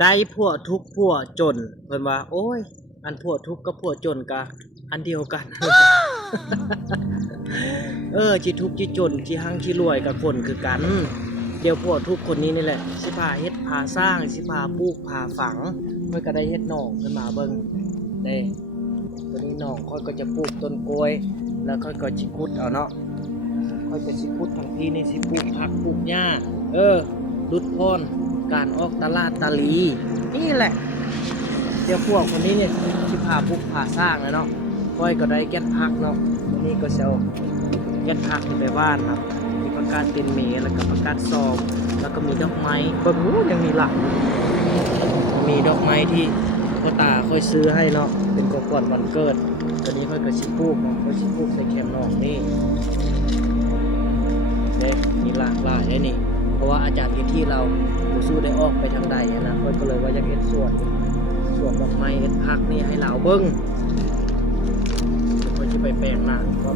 ได้ผัวทุกข์ผัวจนเพิ่นว่าโอ้ยอันผัวทุกข์กับผัวจนก็อันเดียวกัน สิทุกข์สิจนสิหั่งสิรวยกับคนคือกันเดี๋ยวผัวทุกข์คนนี้นี่แหละสิพาเฮ็ดพาสร้างสิพาปลูกพาฝังเพิ่นก็ได้เฮ็ดหนองขึ้นมาเบิ่งเด้ตัวนี้หนองค่อยก็จะปลูกต้นกล้วยแล้วค่อยก็สิขุดเอาเนาะค่อยก็สิขุดทางพี่นี่สิปลูกผักปลูกหญ้าดุดพรการออกตลาดตะลีนี่แหละเดี๋ยวพวกคนนี้เนี่ยสิพาปลูกพาสร้างแล้วเนาะค่อยก็ได้แก้นผักเนาะวันนี้ก็สิเอาแก้นผักไปบ้านครับมีผักกาดเป็นเมแล้วก็ผักกาดซอมแล้วก็มีดอกไม้ก็ยังมีหลักมีดอกไม้ที่พ่อตาค่อยซื้อให้เนาะเป็นของขวัญวันเกิดตอนนี้ค่อยก็สิปลูกเนาะค่อยสิปลูกใส่แคมนอกนี่เด้มีหลากหลายได้นี่เพราะว่าอาจารย์ที่เราบ่สู้ได้ออกไปทางใดนะค่อยก็เลยว่าอยากเฮ็ดสวนดอกไม้เฮ็ดผักนี่ให้เราเบิ่งค่อยสิไปแปลงหน้าก็